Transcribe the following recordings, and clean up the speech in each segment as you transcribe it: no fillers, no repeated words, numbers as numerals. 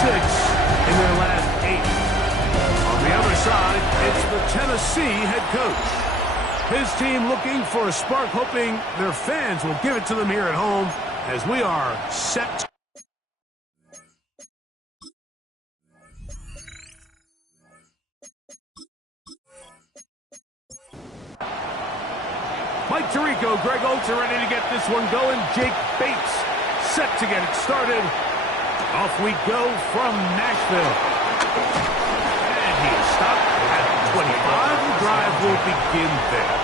in their last 8. On the other side, it's the Tennessee head coach. His team looking for a spark, hoping their fans will give it to them here at home as we are set. Mike Tirico, Greg Oates are ready to get this one going. Jake Bates set to get it started. Off we go from Nashville. And he is stopped at 25. The drive will begin there.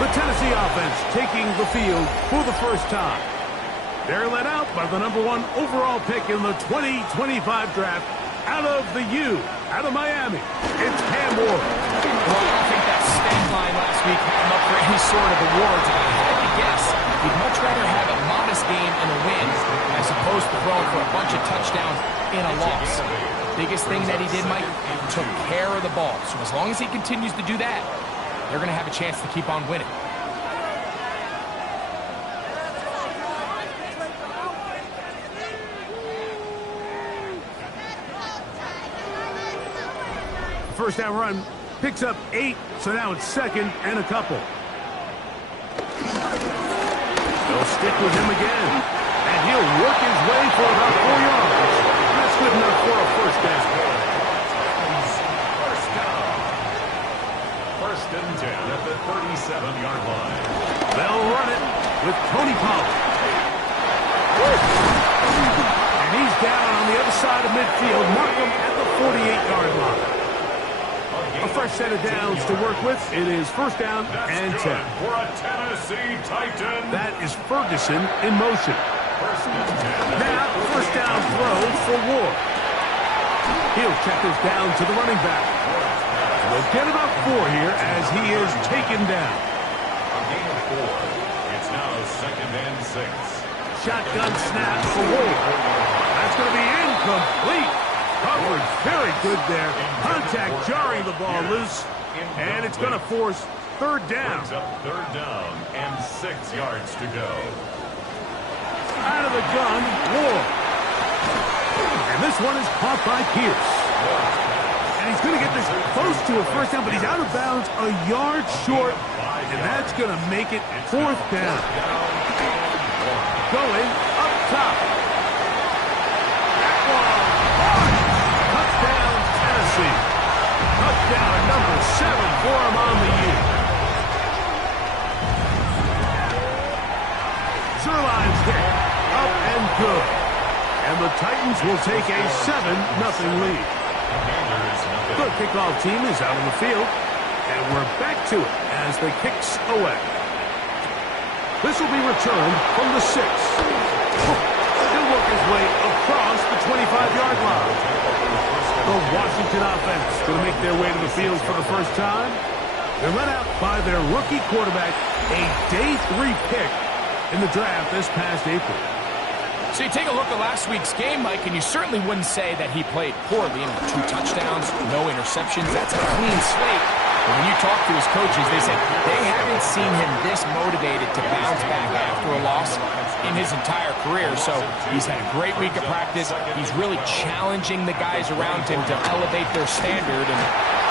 The Tennessee offense taking the field for the first time. They're led out by the #1 overall pick in the 2025 draft out of the U, out of Miami. It's Cam Ward. Well, I don't think that stat line last week had him up for any sort of awards. If I had to guess, he'd much rather have a modest game in a win as opposed to throwing for a bunch of touchdowns in a loss. Biggest thing that he did, Mike, took care of the ball. So as long as he continues to do that, they're going to have a chance to keep on winning. First down run picks up 8, so now it's 2nd and a couple. They'll stick with him again, and he'll work his way for about 4 yards. That's good enough for a first down. First and 10 at the 37-yard line. They'll run it with Tony Pollard. And he's down on the other side of midfield. Mark him at the 48-yard line. A fresh set of downs to work with. It is first down and 10. For a Tennessee Titan. That is Ferguson in motion. Now, first down throw for Ward. He'll check this down to the running back. They'll get about 4 here as he is taken down. A gain of 4. It's now 2nd and 6. Shotgun snap for Ward. That's going to be incomplete. Coverage very good there. Contact jarring the ball loose. And it's going to force 3rd down. Brings up 3rd down and 6 yards to go. Out of the gun, Ward. And this one is caught by Pierce. And he's going to get this close to a first down, but he's out of bounds a yard short. And that's going to make it 4th down. Going up top. Touchdown, Tennessee. Touchdown number 7 for him on the year. Zerline's hit. Up and good. And the Titans will take a 7-0 lead. The kickoff team is out on the field. And we're back to it as the kicks away. This will be returned from the 6. He'll work his way across the 25-yard line. The Washington offense going to make their way to the field for the first time. They're led out by their rookie quarterback, a day 3 pick in the draft this past April. So you take a look at last week's game, Mike, and you certainly wouldn't say that he played poorly. 2 touchdowns, no interceptions. That's a clean slate. But when you talk to his coaches, they said they haven't seen him this motivated to bounce back after a loss in his entire career. So he's had a great week of practice. He's really challenging the guys around him to elevate their standard. And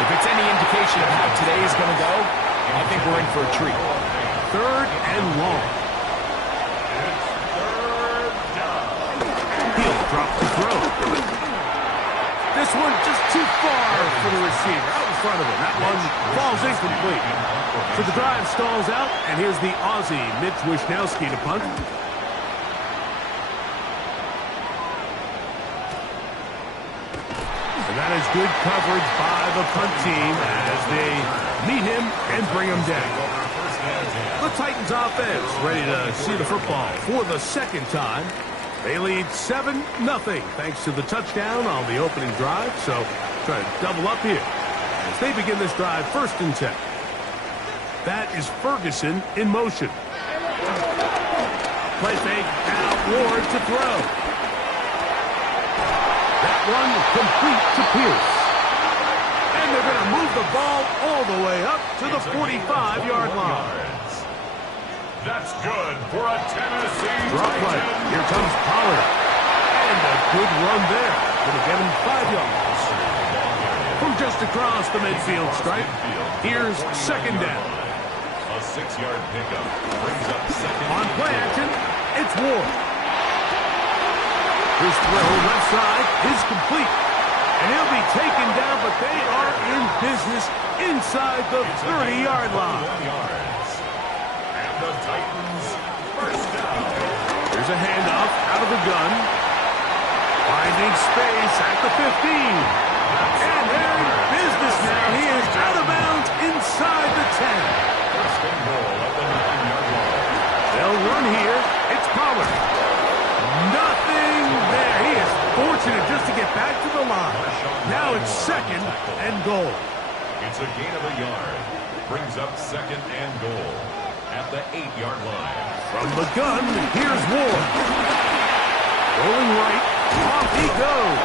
if it's any indication of how today is going to go, I think we're in for a treat. 3rd and long. He'll drop the throw. This one just too far for the receiver. Out in front of him. That one falls incomplete. So the drive stalls out, and here's the Aussie, Mitch Wishnowsky, to punt. And that is good coverage by the punt team as they meet him and bring him down. The Titans offense ready to see the football for the 2nd time. They lead 7-0 thanks to the touchdown on the opening drive. So try to double up here as they begin this drive 1st and 10. That is Ferguson in motion. Play fake, now Ward to throw. That one complete to Pierce. And they're going to move the ball all the way up to the 45-yard line. That's good for a Tennessee. Drop right. Here comes Pollard. And the Good run there. Going to get him 5 yards. From just across the midfield stripe, here's second down. A 6-yard pickup brings up second. On play action, it's Ward. His throw left side is complete. And he'll be taken down, but they are in business inside the 30-yard line. And the Titans first down. Here's a handoff out of the gun. Finding space at the 15. And they're in business now. He is out of bounds inside the 10. First and goal at the 9-yard line. They'll run here. It's Pollard. Nothing there. He is fortunate just to get back to the line. Now it's second and goal. It's a gain of a yard. Brings up second and goal at the 8-yard line. From the gun, here's Ward. Rolling right. Off he goes.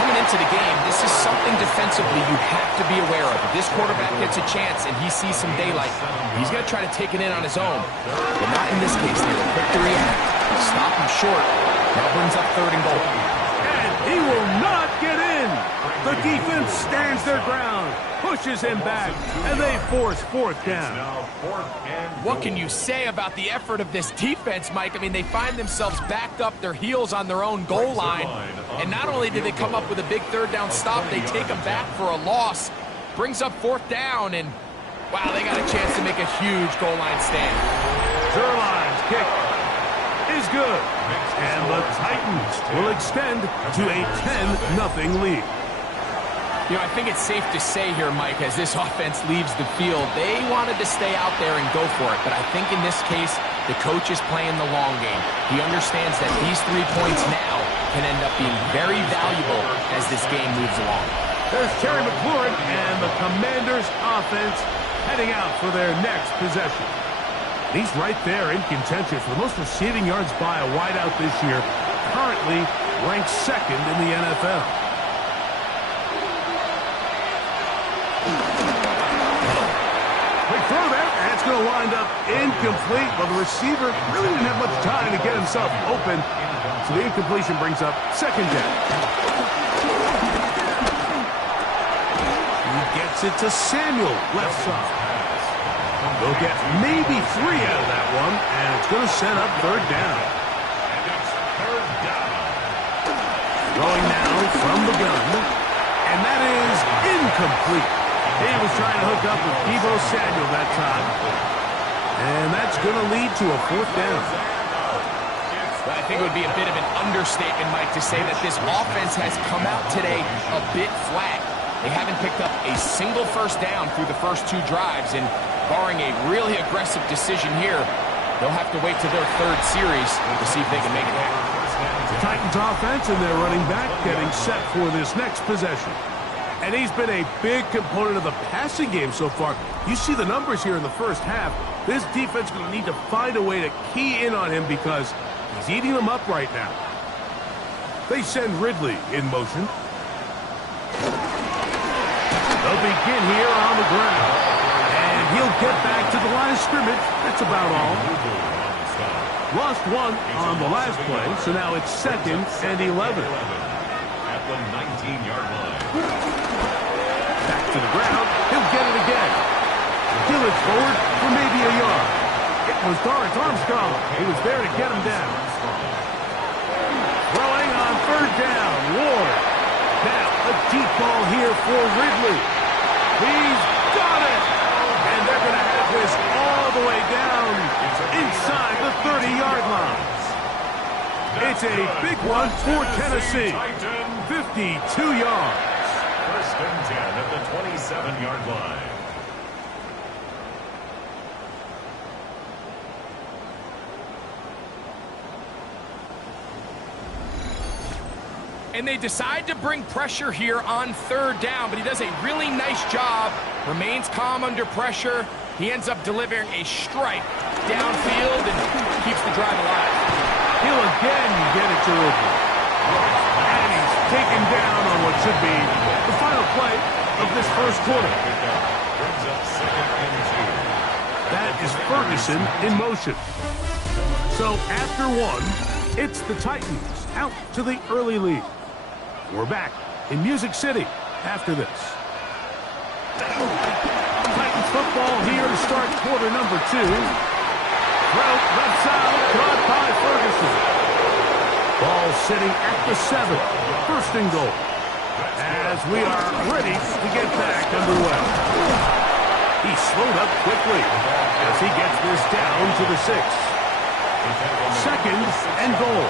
Coming into the game, this is something defensively you have to be aware of. If this quarterback gets a chance and he sees some daylight, he's going to try to take it in on his own. But not in this case. They were quick to react. Stop him short. Now brings up third and goal. And he will not get in. The defense stands their ground, pushes him back, and they force fourth down. Now fourth and What can you say about the effort of this defense, Mike? I mean, they find themselves backed up their heels on their own goal line. And not only did they come up with a big third down stop, they take them back for a loss. Brings up fourth down, and wow, they got a chance to make a huge goal line stand. Zuerlein's kick is good. And the Titans will extend to a 10-0 lead. You know, I think it's safe to say here, Mike, as this offense leaves the field, they wanted to stay out there and go for it. But I think in this case, the coach is playing the long game. He understands that these 3 points now can end up being very valuable as this game moves along. There's Terry McLaurin and the Commanders' offense heading out for their next possession. He's right there in contention for the most receiving yards by a wideout this year, currently ranked second in the NFL. Quick throw there, and it's going to wind up incomplete, but the receiver really didn't have much time to get himself open, so the incompletion brings up second down. He gets it to Samuel, left side. They'll get maybe 3 out of that one, and it's going to set up third down. And it's third down. Going now from the gun, and that is incomplete. He was trying to hook up with Deebo Samuel that time, and that's going to lead to a fourth down. Well, I think it would be a bit of an understatement, Mike, to say that this offense has come out today a bit flat. They haven't picked up a single first down through the first 2 drives, and barring a really aggressive decision here, they'll have to wait to their 3rd series to see if they can make it happen. The Titans offense and their running back getting set for this next possession. And he's been a big component of the passing game so far. You see the numbers here in the first half. This defense is going to need to find a way to key in on him because he's eating them up right now. They send Ridley in motion. They'll begin here on the ground. And he'll get back to the line of scrimmage. That's about all. Lost 1 on the last play, so now it's 2nd and 11. At the 19-yard line. Back to the ground. He'll get it again. Dillard forward for maybe a yard. It was Dorrance Armstrong. He was there to get him down. Throwing on third down. Ward. Now a deep ball here for Ridley. He's got it. And they're going to have this all the way down inside the 30-yard line. It's a big one for Tennessee. 52 yards. First and 10 at the 27-yard line. And they decide to bring pressure here on third down, but he does a really nice job. Remains calm under pressure. He ends up delivering a strike downfield and keeps the drive alive. He'll again get it to Ridley. And he's taken down on what should be the final play of this first quarter. Brings up second and 2. That is Ferguson in motion. So after 1, it's the Titans out to the early lead. We're back in Music City after this. Titans football here to start quarter number 2. Well, left side, caught by Ferguson. Ball sitting at the 7. First and goal. As we are ready to get back underway. He slowed up quickly as he gets this down to the 6. Second and goal.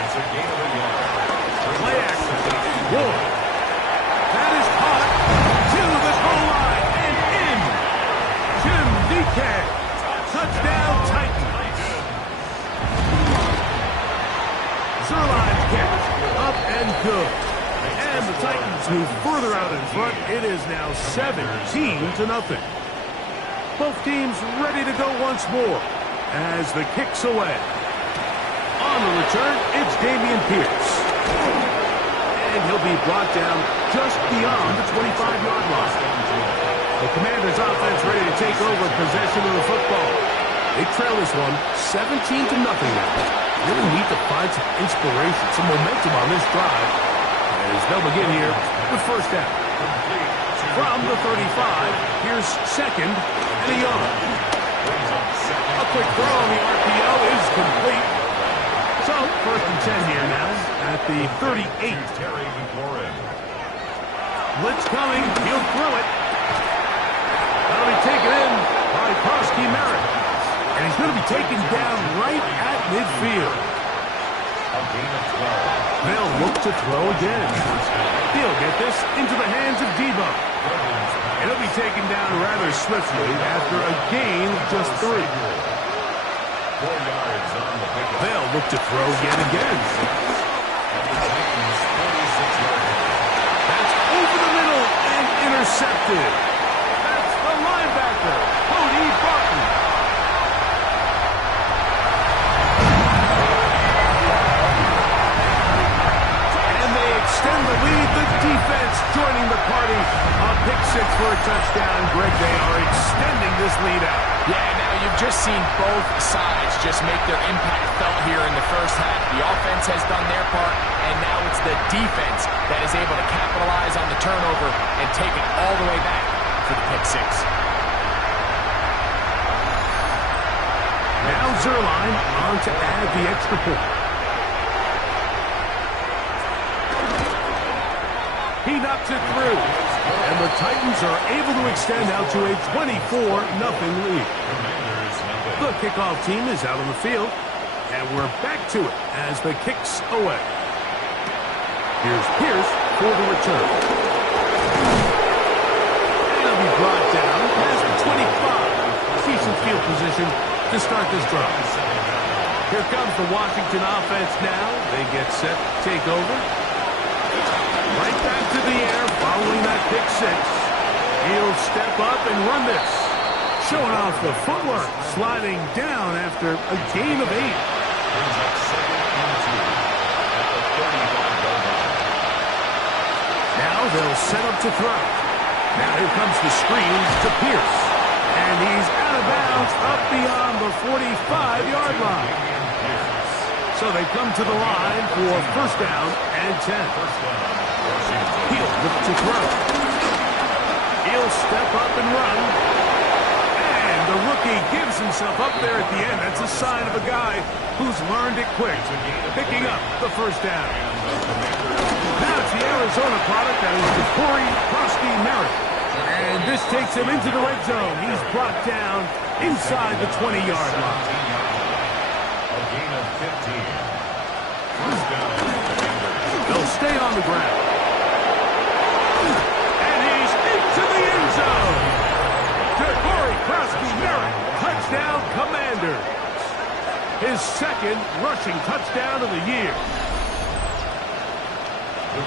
It's a gain of a yard. Play action. Ward. That is caught to the goal line and in. Jim DK. Touchdown Titans. Zerline's catch. Up and good. And the Titans move further out in front. It is now 17-0. Both teams ready to go once more as the kick's away. On the return, it's Dameon Pierce. And he'll be brought down just beyond the 25-yard line. The Commanders' offense ready to take over possession of the football. They trail this one 17-0 now. Really need to find some inspiration, some momentum on this drive as they'll begin here with first down. From the 35, here's second and a yard. A quick throw on the RPO is complete. So, first and 10 here now at the 38. Terry McLaurin. Blitz coming. He'll throw it. That'll be taken in by Prosky Merritt. And he's going to be taken down right at midfield. A gain of 12. They'll look to throw again. He'll get this into the hands of Debo. And he'll be taken down rather swiftly after a gain of just 3. 4 yards on the pick. They'll look to throw yet again. That's over the middle and intercepted. That's the linebacker, Cody Barton. And they extend the lead. The defense joining the party on pick 6 for a touchdown. Greg, they are extending this lead out. Yeah, now you've just seen both sides just make their impact felt here in the first half. The offense has done their part, and now it's the defense that is able to capitalize on the turnover and take it all the way back for the pick 6. Now Zerline on to add the extra point. He knocks it through. And the Titans are able to extend out to a 24-0 lead. The kickoff team is out on the field. And we're back to it as the kick's away. Here's Pierce for the return. And he'll be brought down past the 25. Decent field position to start this drive. Here comes the Washington offense now. They get set to take over. Right back to the air following that pick 6. He'll step up and run this. Showing off the footwork, sliding down after a gain of 8. Now they'll set up to throw. Now here comes the screen to Pierce. And he's out of bounds up beyond the 45-yard line. So they come to the line for first down and 10. He'll look to throw. He'll step up and run. And the rookie gives himself up there at the end. That's a sign of a guy who's learned it quick. Picking up the first down. Now it's the Arizona product that is Corey Prosky Merritt. And this takes him into the red zone. He's brought down inside the 20-yard line. A gain of 15. First down. They'll stay on the ground. And he's into the end zone. Corey Prosky Merritt, touchdown Commanders. His second rushing touchdown of the year.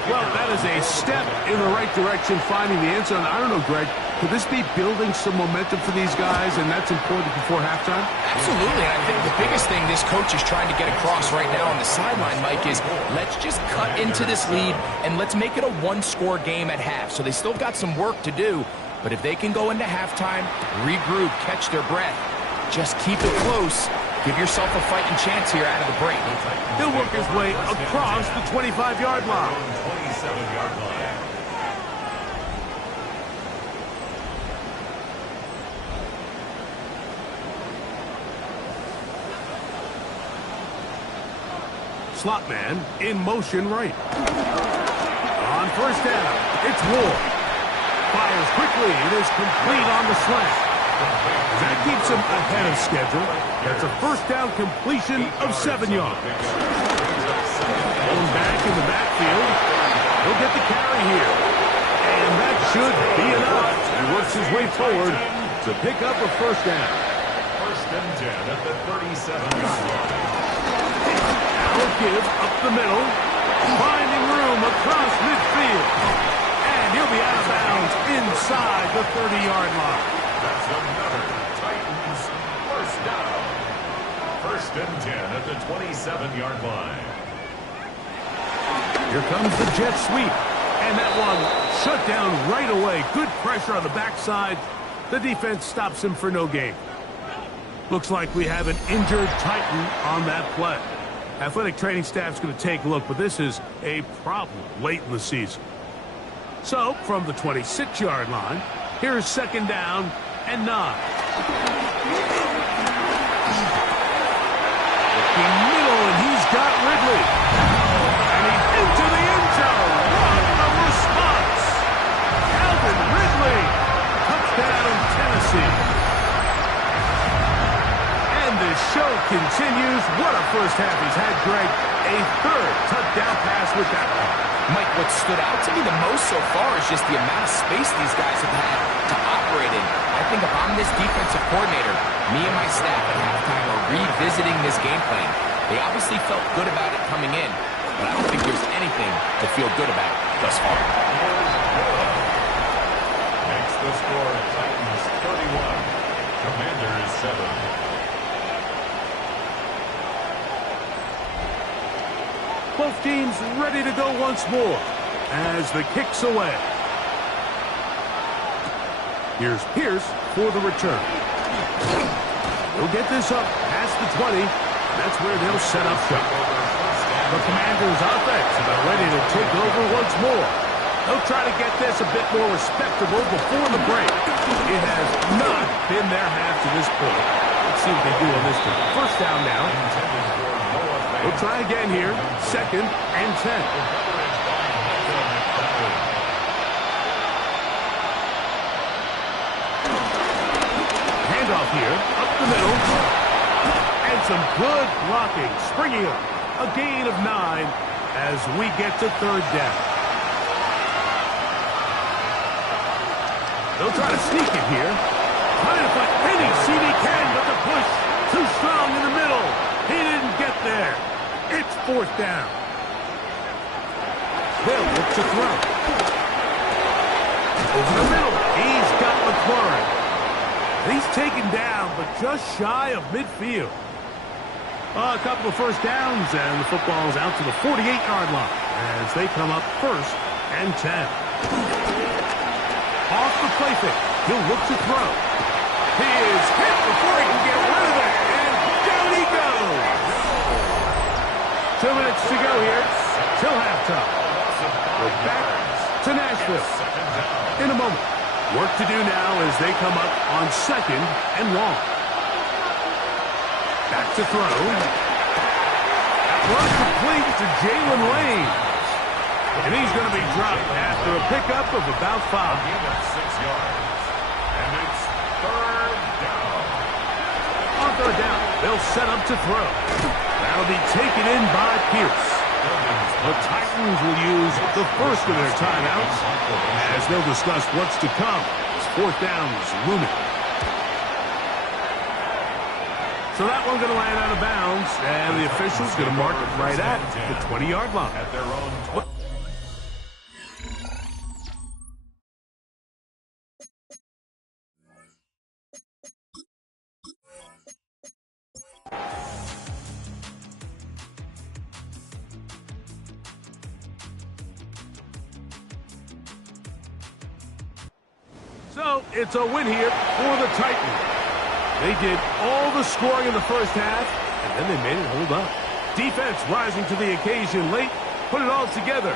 Well, that is a step in the right direction, finding the end zone. I don't know, Greg, could this be building some momentum for these guys, and that's important before halftime? Absolutely, and I think the biggest thing this coach is trying to get across right now on the sideline, Mike, is let's just cut into this lead, and let's make it a one-score game at half. So they still got some work to do, but if they can go into halftime, regroup, catch their breath, just keep it close, Give yourself a fighting chance here out of the break. He'll work his way across the 25-yard line. 27-yard line. Slot man in motion right. On first down, it's Ward. Fires quickly. It is complete on the slant. That keeps him ahead of schedule. That's a first down completion of 7 yards. Going back in the backfield. He'll get the carry here. And that should be enough. He works his way forward to pick up a first down. First and 10 at the 37-yard line. Give up the middle, finding room across midfield, and he'll be out of bounds inside the 30-yard line. That's another Titans first down. First and 10 at the 27-yard line. Here comes the jet sweep, and that one shut down right away. Good pressure on the backside. The defense stops him for no gain. Looks like we have an injured Titan on that play. Athletic training staff's going to take a look, but this is a problem late in the season. So, from the 26-yard line, here's second down and 9. Looking middle, and he's got Ridley. And he's into the end zone. What a response! Calvin Ridley. Touchdown, Tennessee. The show continues. What a first half he's had, Greg. A third touchdown pass with that one. Mike, what stood out to me the most so far is just the amount of space these guys have had to operate in. I think if I'm this defensive coordinator, me and my staff at halftime are revisiting this game plan. They obviously felt good about it coming in, but I don't think there's anything to feel good about thus far. Makes the score Titans 31, Commanders 7. Both teams ready to go once more as the kick's away. Here's Pierce for the return. He'll get this up past the 20. That's where they'll set up shop. The Commanders' offense about ready to take over once more. They'll try to get this a bit more respectable before the break. It has not been their half to this point. Let's see what they do on this one. First down now. We'll try again here. Second and 10. Handoff here. Up the middle. And some good blocking. Springing up. A gain of 9 as we get to third down. They'll try to sneak it here. Trying to find any seed he can, but the push too strong in the middle. He didn't get there. It's fourth down. They'll look to throw. Over the middle. He's got McLaurin. He's taken down, but just shy of midfield. A couple of first downs, and the football's out to the 48-yard line as they come up first and 10. Off the play fake. He'll look to throw. He is hit before he can get rid of it, and down he goes. 2 minutes to go here till halftime. We're back to Nashville in a moment. Work to do now as they come up on second and long. Back to throw. That run complete to Jalen Lane. And he's going to be dropped after a pickup of about 5. 6 yards. And it's third down. On third down, they'll set up to throw. That'll be taken in by Pierce. The Titans will use the first of their timeouts as they'll discuss what's to come as fourth down is looming. So that one's going to land out of bounds, and the official's going to mark it right at the 20-yard line. At their own 20. So it's a win here for the Titans. They did all the scoring in the first half, and then they made it hold up. Defense rising to the occasion late, put it all together.